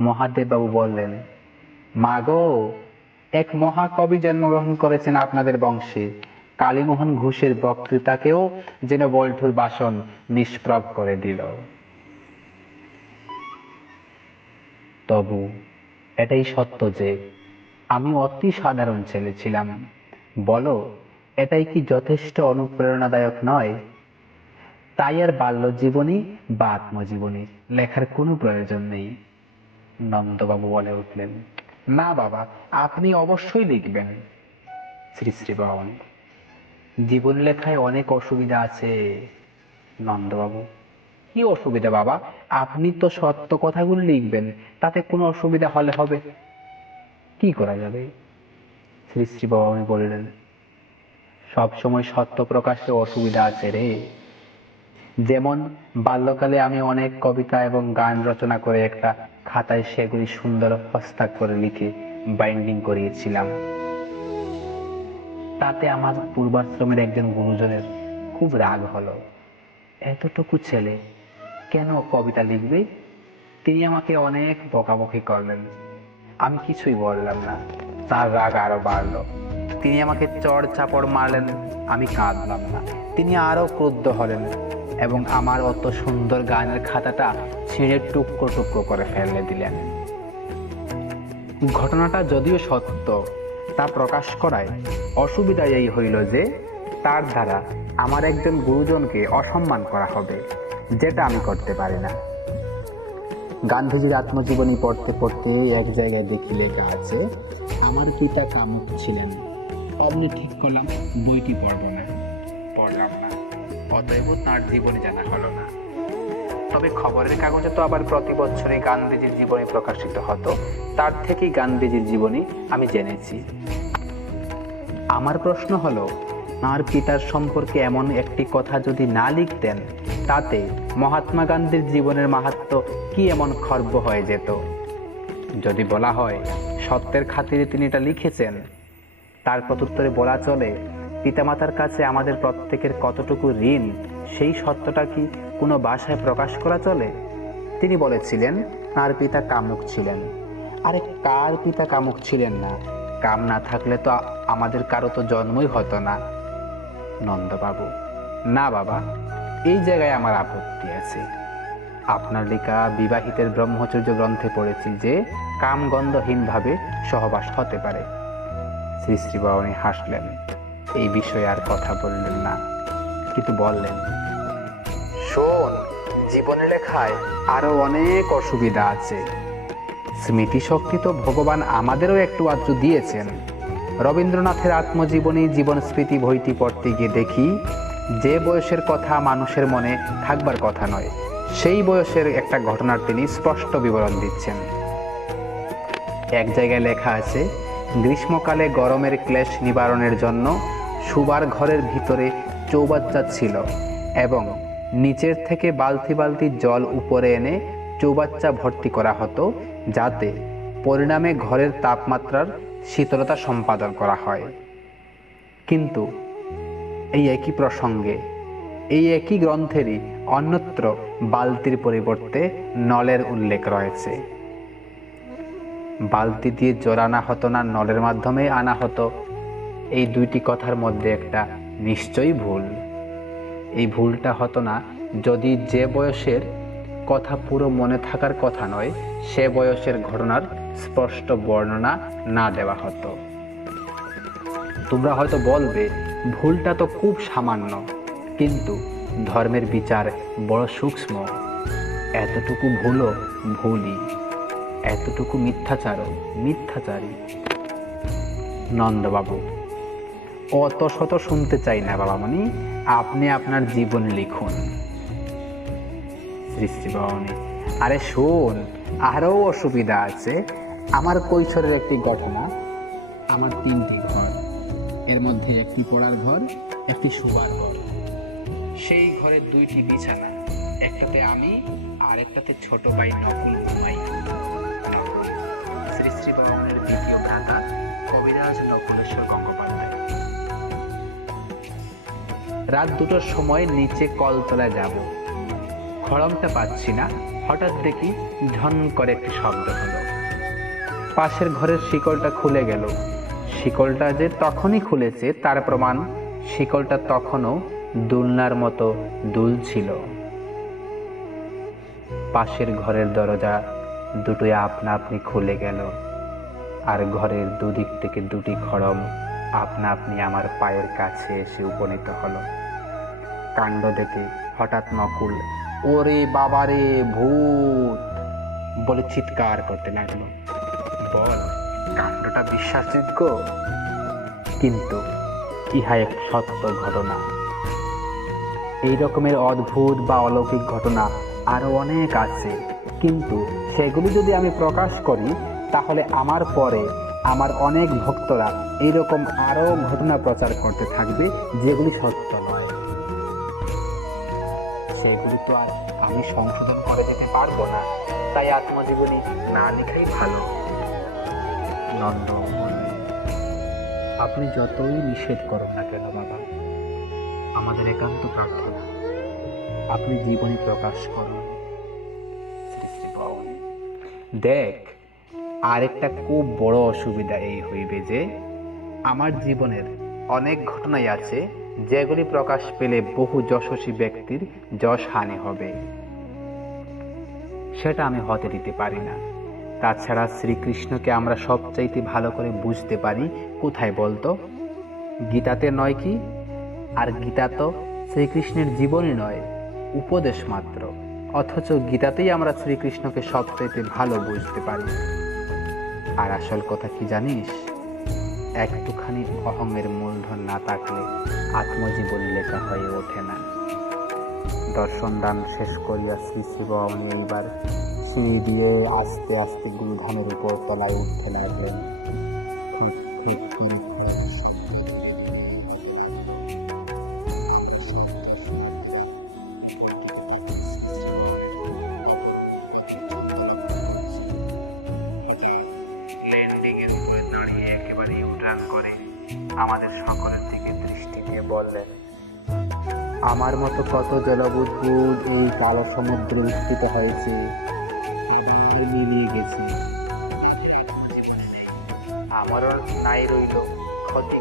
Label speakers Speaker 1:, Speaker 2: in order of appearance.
Speaker 1: মহাদেববাবু বললেন মা গো এক মহাকবি জন্মগ্রহণ করেছেন আপনাদের বংশে। কালীমোহন ঘোষের বক্তৃতাকেও যেন বল্ঠুর বাসন নিষ্প্রভ করে দিল। তবু এটাই সত্য যে, আমি অতি সাধারণ ছেলে ছিলাম। বলো, এটাই কি যথেষ্ট অনুপ্রেরণাদায়ক নয়? তাই আর বাল্য জীবনী বা আত্মজীবনী লেখার কোনো প্রয়োজন নেই। নন্দবাবু বলে উঠলেন, না বাবা, আপনি অবশ্যই লিখবেন শ্রী শ্রী বাবন জীবন লেখায় অনেক অসুবিধা আছে। নন্দবাবু, কি অসুবিধা বাবা? আপনি তো সত্য কথাগুলো লিখবেন, তাতে কোনো অসুবিধা হলে হবে। কি করা যাবে? শ্রী শ্রী বাবা বললেন, সব সময় সত্য প্রকাশে অসুবিধা আছে রে। যেমন, বাল্যকালে আমি অনেক কবিতা এবং গান রচনা করে একটা খাতায় সেগুলি সুন্দর হস্তাক করে লিখে বাইন্ডিং করিয়েছিলাম। তাতে আমার পূর্বাশ্রমের একজন গুরুজনের খুব রাগ হলো। এতটুকু ছেলে, কেন কবিতা লিখবে? তিনি আমাকে অনেক বকাবকি করলেন। আমি কিছুই বললাম না। তার রাগ আরও বাড়লো। তিনি আমাকে চড় চাপড় মারলেন। আমি কাঁদলাম না। তিনি আরও ক্রুদ্ধ হলেন। এবং আমার অত সুন্দর গানের খাতাটা ছিঁড়ে টুকরো টুকরো করে ফেলে দিলেন। ঘটনাটা যদিও সত্য, তা প্রকাশ করায় অসুবিধা এই হইল যে তার দ্বারা আমার একজন গুরুজনকে অসম্মান করা হবে, যেটা আমি করতে পারি না। গান্ধীজির আত্মজীবনী পড়তে পড়তে এক জায়গায় দেখি লেখা আছে, আমার পিতা কামুক ছিলেন, অমনি ঠিক করলাম বইটি পড়ব। অতএব তার জীবনী জানা হলো না। তবে খবরের কাগজে তো আবার প্রতি বছরই গান্ধীজির জীবনী প্রকাশিত হতো। তার থেকেই গান্ধীজির জীবনী আমি জেনেছি। আমার প্রশ্ন হলো, তাঁর পিতার সম্পর্কে এমন একটি কথা যদি না লিখতেন, তাতে মহাত্মা গান্ধীর জীবনের মাহাত্ম্য কি এমন খর্ব হয়ে যেত? যদি বলা হয়, সত্যের খাতিরে তিনি এটা লিখেছেন, তার প্রত্যুত্তরে বলা চলে পিতামাতার কাছে আমাদের প্রত্যেকের কতটুকু ঋণ, সেই সত্যটা কি কোনো বাসায় প্রকাশ করা চলে? তিনি বলেছিলেন, তার পিতা কামুক ছিলেন। আরে, কার পিতা কামুক ছিলেন না? কাম না থাকলে তো আমাদের কারও তো জন্মই হতো না। নন্দবাবু, না বাবা, এই জায়গায় আমার আপত্তি আছে। আপনার লেখা বিবাহিতের ব্রহ্মচর্য গ্রন্থে পড়েছি যে, কামগন্ধহীনভাবে সহবাস হতে পারে। শ্রী শ্রী বাবানী হাসলেন। এই বিষয়ে আর কথা বললেন না, কিন্তু বললেন, শোন জীবনে লেখায় আরও অনেক অসুবিধা আছে। স্মৃতিশক্তি তো ভগবান আমাদেরও একটু আধটু দিয়েছেন। রবীন্দ্রনাথের আত্মজীবনী জীবন স্মৃতি বইটি পড়তে গিয়ে দেখি, যে বয়সের কথা মানুষের মনে থাকবার কথা নয়, সেই বয়সের একটা ঘটনার তিনি স্পষ্ট বিবরণ দিচ্ছেন। এক জায়গায় লেখা আছে, গ্রীষ্মকালে গরমের ক্লেশ নিবারণের জন্য সুবার ঘরের ভিতরে চৌবাচ্চা ছিল এবং নিচের থেকে বালতি বালতি জল উপরে এনে চৌবাচ্চা ভর্তি করা হতো, যাতে পরিণামে ঘরের তাপমাত্রার শীতলতা সম্পাদন করা হয়। কিন্তু এই একই প্রসঙ্গে, এই একই গ্রন্থেরই অন্যত্র বালতির পরিবর্তে নলের উল্লেখ রয়েছে। বালতি দিয়ে জল আনা হতো না, নলের মাধ্যমে আনা হতো এই দুইটি কথার মধ্যে একটা নিশ্চয়ই ভুল। এই ভুলটা হতো না, যদি যে বয়সের কথা পুরো মনে থাকার কথা নয়, সে বয়সের ঘটনার স্পষ্ট বর্ণনা না দেওয়া হতো। তোমরা হয়তো বলবে, ভুলটা তো খুব সামান্য, কিন্তু ধর্মের বিচার বড় সূক্ষ্ম। এতটুকু ভুলও ভুলই, এতটুকু মিথ্যাচারও মিথ্যাচারী নন্দবাবু অত শত শুনতে চাই না বাবামণি আপনি আপনার জীবন লিখুন। সৃষ্টি বাবামণি আরে শোন, আরও অসুবিধা আছে। আমার কৈশোরের একটি ঘটনা, আমার তিনটি ঘর। এর মধ্যে একটি পড়ার ঘর, একটি শোবার ঘর। সেই ঘরে দুইটি বিছানা, একটাতে আমি আর একটাতে ছোট ভাই নকুল ঘুমাই। শ্রী শ্রী ভগবানের দ্বিতীয় ভ্রাতা কবিরাজ নকুলেশ্বর গঙ্গোপাধ্যায়। রাত দুটোর সময় নিচে কলতলায় যাব। খড়মটা পাচ্ছি না। হঠাৎ দেখি ঝন করে একটি শব্দ হলো। পাশের ঘরের শিকলটা খুলে গেল। শিকলটা যে তখনই খুলেছে, তার প্রমাণ শিকলটা তখনও দুলনার মতো দুলছিল পাশের ঘরের দরজা দুটোই আপনা আপনি খুলে গেল। আর ঘরের দুদিক থেকে দুটি খড়ম আপনা আপনি আমার পায়ের কাছে এসে উপনীত হলো। কাণ্ড দেখে হঠাৎ নকুল, ওরে বাবারে, ভূত! বলে চিৎকার করতে লাগল। বল, কাণ্ডটা বিশ্বাসযোগ্য? কিন্তু ইহা এক সত্য ঘটনা। এই রকমের অদ্ভুত বা অলৌকিক ঘটনা আরও অনেক আছে। কিন্তু সেগুলি যদি আমি প্রকাশ করি, তাহলে আমার পরে আমার অনেক ভক্তরা এইরকম আরও ঘটনা প্রচার করতে থাকবে যেগুলি সত্য নয়। তো আর আমি সংশোধন করে দিতে পারব না। তাই আত্মজীবনী না লেখাই ভালো। নন্দ আপনি যতই নিষেধ করুন না কেন বাবা, আমাদের একান্ত প্রার্থনা। আপনি জীবনে প্রকাশ করুন। দেখ, আরেকটা খুব বড় অসুবিধা এই হইবে যে, আমার জীবনের অনেক ঘটনাই আছে যেগুলি প্রকাশ পেলে বহু যশস্বী ব্যক্তির যশ হানি হবে। সেটা আমি হতে দিতে পারি না। তাছাড়া শ্রীকৃষ্ণকে আমরা সবচাইতে ভালো করে বুঝতে পারি, কোথায় বলতো? গীতাতে নয় কি? আর গীতা তো শ্রীকৃষ্ণের জীবনই নয়, উপদেশ মাত্র। অথচ গীতাতেই আমরা শ্রীকৃষ্ণকে সবচাইতে ভালো বুঝতে পারি। আর আসল কথা কি জানিস? একটুখানি অহংয়ের মূলধন না থাকলে আত্মজীবনী লেখা হয়ে ওঠে না। দর্শন দান শেষ করিয়া শ্রী শিব এইবার সিঁড়ি দিয়ে আস্তে আস্তে গুরুধামের উপর তলায় উঠতে লাগলেন। ঠুঁট বললেন আমার মতো কত জলবুদ্বুদ এই কালো সমুদ্রে উত্থিত হয়েছে। মিলিয়ে গেছি। আমারও নাই রইল। ক্ষতি